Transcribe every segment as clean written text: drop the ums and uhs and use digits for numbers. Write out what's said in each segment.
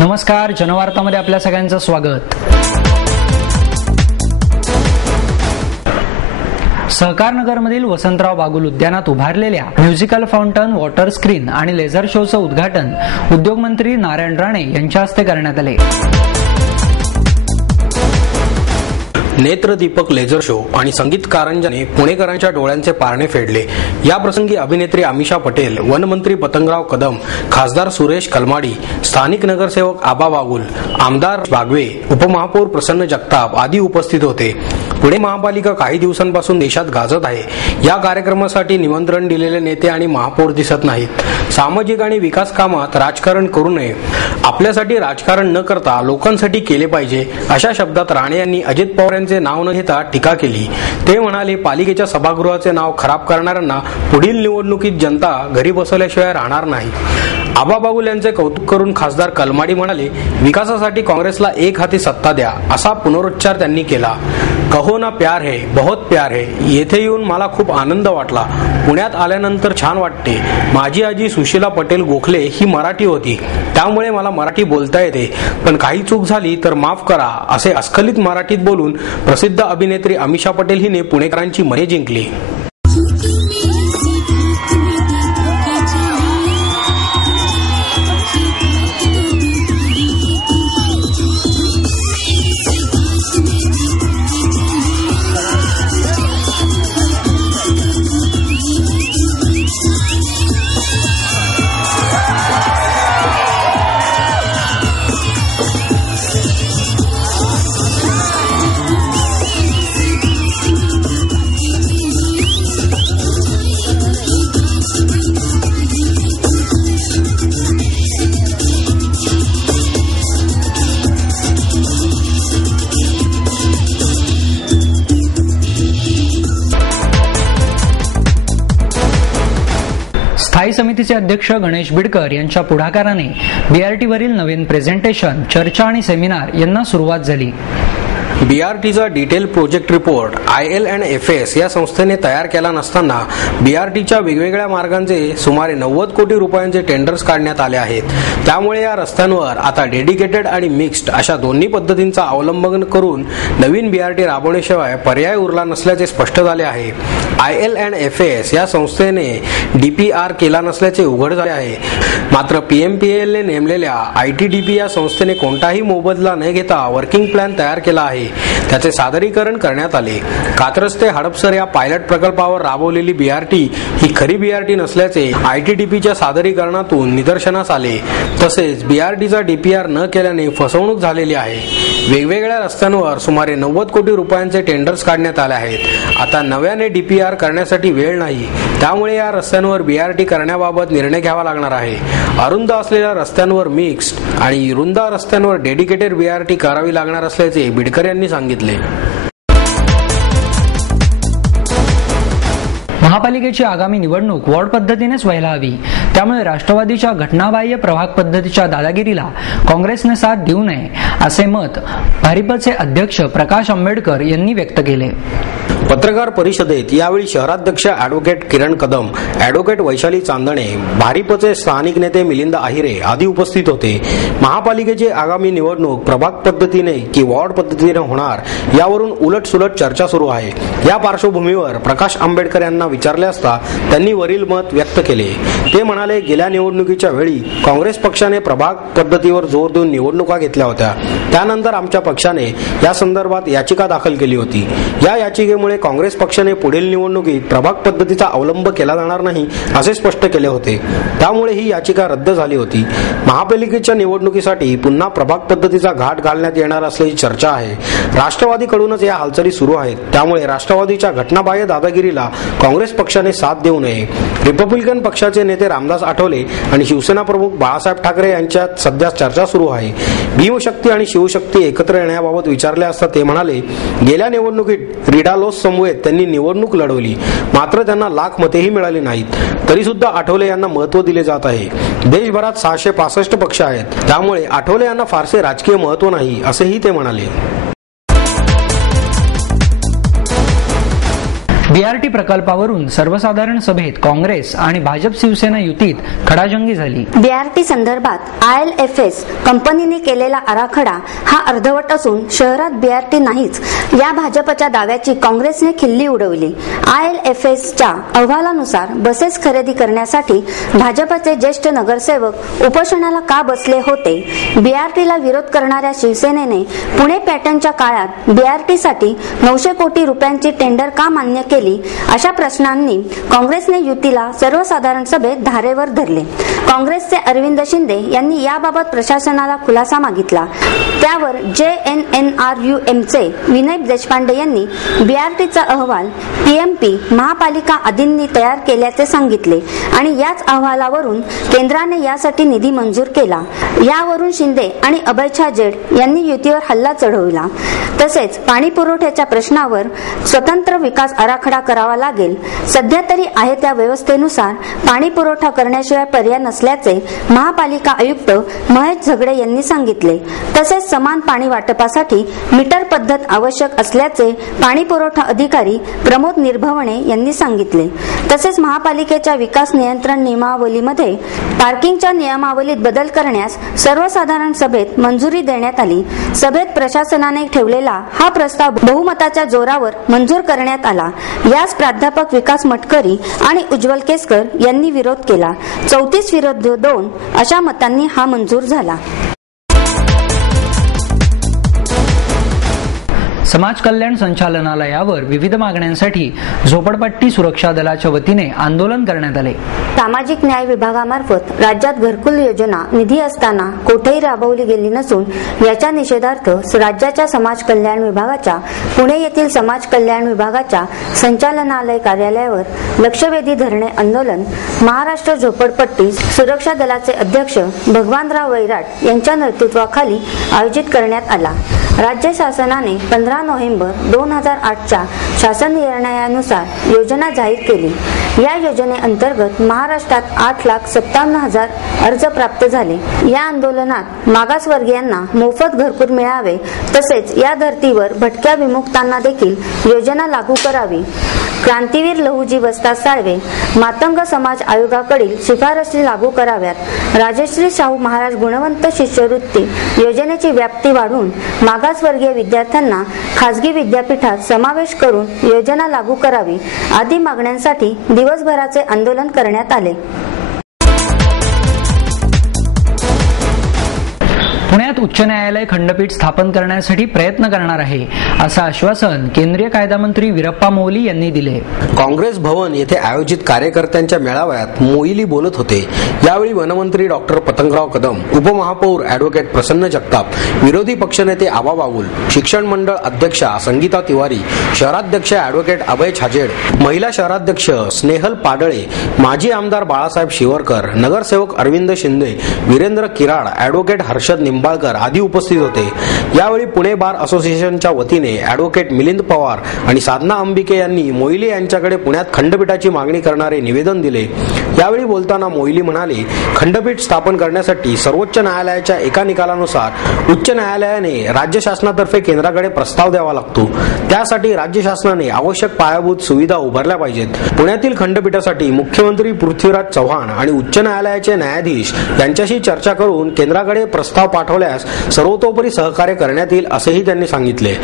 नमस्कार, जनवार्तामध्ये आपल्या सगळ्यांचं स्वागत। सहकारनगरमधील वसंतराव बागुल उद्यानात उभारलेल्या म्युझिकल फाउंटन, वॉटर स्क्रीन आणि लेझर शोचं उद्घाटन उद्योगमंत्री नारायण राणे यांच्या हस्ते करण्यात आले। नेत्रदीपक लेझर शो आणि संगीत कारंजाने पुणेकरांच्या डोळ्यांचे पारणे फेडले। या प्रसंगी अभिनेत्री अमिषा पटेल, वनमंत्री पतंगराव कदम, खासदार सुरेश कलमाडी, स्थानिक नगरसेवक आबा बागुल, आमदार बागवे, उपमहापौर प्रसन्न जगताप आदी उपस्थित होते। पुणे महापालिका काही दिवसांपासून देशात गाजत आहे। या कार्यक्रमासाठी निमंत्रण दिलेले नेते आणि महापौर दिसत नाहीत। सामाजिक आणि विकास कामात राजकारण करू नये, आपल्यासाठी राजकारण न करता लोकांसाठी केले पाहिजे, अशा शब्दात राणे यांनी अजित पवार यांचे नाव न घेता टीका केली। ते म्हणाले, पालिकेच्या सभागृहाचे नाव खराब करणाऱ्यांना पुढील निवडणुकीत जनता घरी बसवल्याशिवाय राहणार नाही। आबा बागुल यांचे कौतुक करून खासदार कलमाडी म्हणाले, विकासासाठी काँग्रेसला एक हाती सत्ता द्या, असा पुनरुच्चार त्यांनी केला। कहो ना प्यार है, बहुत प्यार है। येथे येऊन मला खूप आनंद वाटला। पुण्यात आल्यानंतर छान वाटते। माझी आजी सुशीला पटेल गोखले ही मराठी होती, त्यामुळे मला मराठी बोलता येते, पण काही चूक झाली तर माफ करा, असे अस्खलित मराठीत बोलून प्रसिद्ध अभिनेत्री अमिषा पटेल हिने पुणेकरांची मने जिंकली। स्थायी समितीचे अध्यक्ष गणेश बिडकर यांच्या पुढाकाराने बीआरटीवरील नवीन प्रेझेंटेशन, चर्चा आणि सेमिनार यांना सुरुवात झाली। बीआरटीचा डिटेल प्रोजेक्ट रिपोर्ट IL&FS या संस्थेने तयार केला नसताना बीआरटीच्या वेगवेगळ्या मार्गांचे सुमारे 90 कोटी रुपयांचे टेंडर्स काढण्यात आले आहेत। त्यामुळे या रस्त्यांवर आता डेडिकेटेड आणि मिक्स्ड अशा दोन्ही पद्धतींचा अवलंबन करून नवीन बीआरटी राबवण्याशिवाय पर्याय उरला नसल्याचे स्पष्ट झाले आहे। IL&FS या संस्थेने DPR केला नसल्याचे उघड झाले आहे। मात्र PMPL ने नेमलेल्या ITDP या संस्थेने कोणताही मोबदला न घेता वर्किंग प्लॅन तयार केला आहे। त्याचे सादरीकरण करण्यात आले। कात्रज ते हडपसर या पायलट प्रकल्पावर राबवलेली बीआरटी ही खरी बीआरटी नसल्याचे ITDPच्या सादरीकरणातून निदर्शनास आले। तसेच बीआरटीचा DPR न केल्याने फसवणूक झालेली आहे। वेगवेगळ्या रस्त्यांवर सुमारे 90 कोटी रुपयांचे टेंडर्स काढण्यात आले आहेत। आता नव्याने DPR करण्यासाठी वेळ नाही, त्यामुळे या रस्त्यांवर बीआरटी करण्याबाबत निर्णय घ्यावा लागणार आहे। अरुंद असलेल्या रस्त्यांवर मिक्स्ड आणि रुंद रस्त्यांवर डेडिकेटेड बीआरटी करावी लागणार असल्याचे बिडकर यांनी सांगितले। महापालिकेची आगामी निवडणूक वॉर्ड पद्धतीनेच व्हायला हवी, त्यामुळे राष्ट्रवादीच्या घटनाबाह्य प्रभाग पद्धतीच्या दादागिरीला काँग्रेसने साथ देऊ नये, असे मत भारिपचे अध्यक्ष प्रकाश आंबेडकर यांनी व्यक्त केले। पत्रकार परिषदेत यावेळी शहराध्यक्ष ॲडव्होकेट किरण कदम, ॲडव्होकेट वैशाली चांदणे, भारिपचे स्थानिक नेते मिलिंद आहिरे आदी उपस्थित होते। महापालिकेची आगामी निवडणूक प्रभाग पद्धतीने की वॉर्ड पद्धतीने होणार यावरून उलटसुलट चर्चा सुरू आहे। या पार्श्वभूमीवर प्रकाश आंबेडकर यांना विचारले असता त्यांनी वरील मत व्यक्त केले। ते म्हणाले, गेल्या निवडणुकीच्या वेळी काँग्रेस पक्षाने प्रभाग पद्धतीवर जोर देऊन निवडणुका घेतल्या होत्या। त्यानंतर आमच्या पक्षाने या संदर्भात याचिका दाखल केली होती। या याचिकेमुळे काँग्रेस पक्षाने पुढील निवडणुकीत प्रभाग पद्धतीचा अवलंब केला जाणार नाही असे स्पष्ट केले होते। त्यामुळे ही याचिका रद्द झाली होती। महापालिकेच्या निवडणुकीसाठी पुन्हा प्रभाग पद्धतीचा घाट घालण्यात येणार असल्याची चर्चा आहे। राष्ट्रवादीकडूनच या हालचाली सुरू आहेत, त्यामुळे राष्ट्रवादीच्या घटनाबाह्य दादागिरीला काँग्रेस पक्षाने साथ देऊ नये। रिपब्लिकन पक्षाचे नेते रामदास आठवले आणि शिवसेना प्रमुख बाळासाहेब ठाकरे यांच्यात सध्या चर्चा सुरू आहे। भीमशक्ती आणि शिवशक्ती एकत्र येण्याबाबत विचारले असता ते म्हणाले, गेल्या निवडणुकीत रिडालोस समवेत त्यांनी निवडणूक लढवली, मात्र त्यांना लाख मतेही मिळाली नाहीत। तरी सुद्धा आठवले यांना महत्त्व दिले जात आहे। देशभरात 665 पक्ष आहेत, त्यामुळे आठवले यांना फारसे राजकीय महत्त्व नाही, असेही ते म्हणाले। बीआरटी प्रकल्पावरून सर्वसाधारण सभेत काँग्रेस आणि भाजप शिवसेना युतीत खडाजंगी झाली. बीआरटी संदर्भात ILFS कंपनीने केलेला आराखडा हा अर्धवट असून शहरात बीआरटी नाहीच या भाजपच्या दाव्याची काँग्रेसने खिल्ली उडवली. ILFSच्या अहवालानुसार बसेस खरेदी करण्यासाठी भाजपचे ज्येष्ठ नगरसेवक उपोषणाला का बसले होते? बीआरटीला विरोध करणाऱ्या शिवसेनेने पुणे पॅटर्नच्या काळात बीआरटीसाठी 900 कोटी रुपयांची टेंडर का मान्य केली? अशा प्रश्नांनी काँग्रेसने युतीला सर्वसाधारण सभेत धारेवर धरले. काँग्रेसचे अरविंद शिंदे यांनी याबाबत प्रशासनाला खुलासा मागितला. त्यावर JNNRUMचे विनय देशपांडे यांनी बीआरटीचा अहवाल PMP महापालिका आदींनी तयार केल्याचे सांगितले आणि याच अहवालावरून केंद्राने यासाठी निधी मंजूर केला. यावरून शिंदे आणि अभय छाजेड यांनी युतीवर हल्ला चढवला. तसेच पाणी पुरवठ्याच्या प्रश्नावर स्वतंत्र विकास आराखडा करावा लागेल. सध्या तरी आहे त्या व्यवस्थेनुसार पाणी पुरवठा करण्याशिवाय पर्याय नसल्याचे महापालिका आयुक्त महेश झगडे यांनी सांगितले. तसेच समान पाणी वाटपासाठी मीटर पद्धत आवश्यक असल्याचे पाणी पुरवठा अधिकारी प्रमोद निर्भवणे यांनी सांगितले. तसेच महापालिकेच्या विकास नियंत्रण नियमावलीमध्ये पार्किंगच्या नियमावलीत बदल करण्यास सर्वसाधारण सभेत मंजुरी देण्यात आली. सभेत प्रशासनाने ठेवलेला हा प्रस्ताव बहुमताच्या जोरावर मंजूर करण्यात आला. यास प्राध्यापक विकास मटकरी आणि उज्ज्वल केसकर यांनी विरोध केला. 34 विरुद्ध 2 अशा मतांनी हा मंजूर झाला. समाज कल्याण संचालनालयावर विविध मागण्यांसाठी झोपडपट्टी सुरक्षा दलाच्या वतीने आंदोलन करण्यात आले. सामाजिक न्याय विभागामार्फत राज्यात घरकुल योजना निधी असताना कोठेही राबवली गेली नसून याच्या निषेधार्थ राज्याच्या समाज कल्याण विभागाच्या पुणे येथील समाज कल्याण विभागाच्या संचालनालय कार्यालयावर लक्षवेधी धरणे आंदोलन महाराष्ट्र झोपडपट्टी सुरक्षा दलाचे अध्यक्ष भगवानराव वैराट यांच्या नेतृत्वाखाली आयोजित करण्यात आला. राज्य शासनाने 15 नोव्हेंबर 2008च्या शासन निर्णयानुसार योजना जाहीर केली. या योजनेअंतर्गत महाराष्ट्रात 8,57,000 अर्ज प्राप्त झाले. या आंदोलनात मागासवर्गीयांना मोफत घरकुल मिळावे तसेच या धर्तीवर भटक्या विमुक्तांना देखील योजना लागू करावी. क्रांतीवीर लहुजी वस्ताद साळवे मातंग समाज आयोगाकडील शिफारसी लागू कराव्यात. राजश्री शाहू महाराज गुणवंत शिष्यवृत्ती योजनेची व्याप्ती वाढवून मागासवर्गीय विद्यार्थ्यांना खासगी विद्यापीठात समावेश करून योजना लागू करावी आदी मागण्यांसाठी दिवसभराचे आंदोलन करण्यात आले. पुण्यात उच्च न्यायालय खंडपीठ स्थापन करण्यासाठी प्रयत्न करणार आहे असं आश्वासन केंद्रीय कायदा मंत्री वीरप्पा मोईली यांनी दिले. काँग्रेस भवन येथे आयोजित कार्यकर्त्यांच्या मेळाव्यात मोईली बोलत होते. यावेळी वनमंत्री डॉक्टर पतंगराव कदम, उपमहापौर ॲडव्होकेट प्रसन्न जगताप, विरोधी पक्षनेते आबा बागुल, शिक्षण मंडळ अध्यक्षा संगीता तिवारी, शहराध्यक्ष ॲडव्होकेट अभय छाजेड, महिला शहराध्यक्ष स्नेहल पाडळे, माजी आमदार बाळासाहेब शिवरकर, नगरसेवक अरविंद शिंदे, वीरेंद्र किराड, ॲडव्होकेट हर्षद निंबाळकर आदी उपस्थित होते. यावेळी पुणे बार असोसिएशनच्या वतीने ॲडव्होकेट मिलिंद पवार आणि साधना अंबिके यांनी मोईली यांच्याकडे पुण्यात खंडपीठाची मागणी करणारे निवेदन दिले. यावेळी बोलताना मोईली म्हणाले, खंडपीठ स्थापन करण्यासाठी सर्वोच्च न्यायालयाच्या एका निकालानुसार उच्च न्यायालयाने राज्य शासनातर्फे केंद्राकडे प्रस्ताव द्यावा लागतो. त्यासाठी राज्य शासनाने आवश्यक पायाभूत सुविधा उभारल्या पाहिजेत. पुण्यातील खंडपीठासाठी मुख्यमंत्री पृथ्वीराज चव्हाण आणि उच्च न्यायालयाचे न्यायाधीश यांच्याशी चर्चा करून केंद्राकडे प्रस्ताव पाठवल्यास सर्वतोपरी सहकार्य करण्यात येईल असेही त्यांनी सांगितले.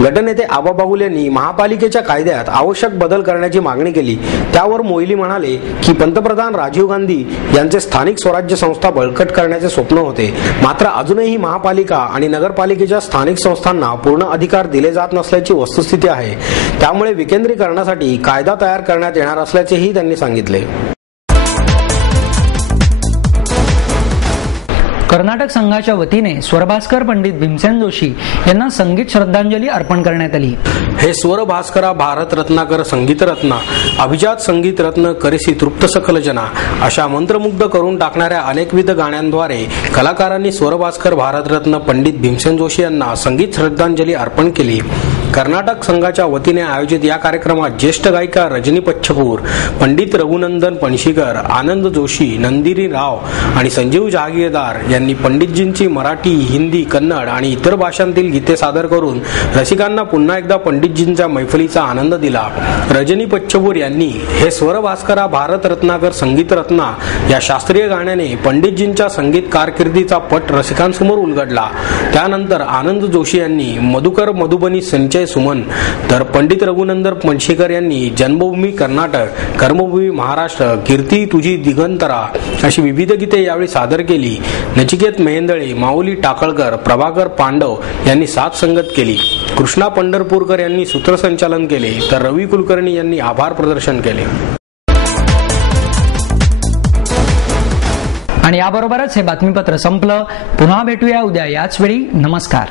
गटनेते आबा बागुल यांनी महापालिकेच्या कायद्यात आवश्यक बदल करण्याची मागणी केली. त्यावर मोईली म्हणाले की पंतप्रधान राजीव गांधी यांचे स्थानिक स्वराज्य संस्था बळकट करण्याचे स्वप्न होते. मात्र अजूनही महापालिका आणि नगरपालिकेच्या स्थानिक संस्थांना पूर्ण अधिकार दिले जात नसल्याची वस्तुस्थिती आहे. त्यामुळे विकेंद्रीकरणासाठी कायदा तयार करण्यात येणार असल्याचेही त्यांनी सांगितले. कर्नाटक संघाच्या वतीने स्वरभास्कर पंडित भीमसेन जोशी यांना संगीत श्रद्धांजली अर्पण करण्यात आली. हे स्वरभास्करा भारत रत्नाकर संगीत रत्ना अभिजात संगीत रत्न करिसी तृप्त सकल जना अशा मंत्रमुग्ध करून टाकणाऱ्या अनेकविध गाण्यांद्वारे कलाकारांनी स्वरभास्कर भारतरत्न पंडित भीमसेन जोशी यांना संगीत श्रद्धांजली अर्पण केली. कर्नाटक संघाच्या वतीने आयोजित या कार्यक्रमात ज्येष्ठ गायिका रजनी पच्छपूर, पंडित रघुनंदन पणशीकर, आनंद जोशी, नंदिनी राव आणि संजीव जहागीरदार यांनी पंडितजींची मराठी, हिंदी, कन्नड आणि इतर भाषांतील गीते सादर करून रसिकांना पुन्हा एकदा पंडितजींच्या मैफलीचा आनंद दिला. रजनी पच्छपूर यांनी हे स्वर भास्करा भारत रत्नाकर संगीत रत्ना या शास्त्रीय गाण्याने पंडितजींच्या संगीत कारकिर्दीचा पट रसिकांसमोर उलगडला. त्यानंतर आनंद जोशी यांनी मधुकर मधुबनी संचय सुमन, तर पंडित रघुनंदन पणशीकर यांनी जन्मभूमी कर्नाटक, कर्मभूमी महाराष्ट्र, कीर्ती तुझी दिगंतरा अशी विविध गीते यावेळी सादर केली. नचिकेत मेहेंदळे, माऊली टाकळकर, प्रभाकर पांडव यांनी साथ संगत केली. कृष्णा पंढरपूरकर यांनी सूत्रसंचालन केले, तर रवी कुलकर्णी यांनी आभार प्रदर्शन केले. आणि याबरोबरच हे बातमीपत्र संपलं. पुन्हा भेटूया उद्या याच वेळी. नमस्कार.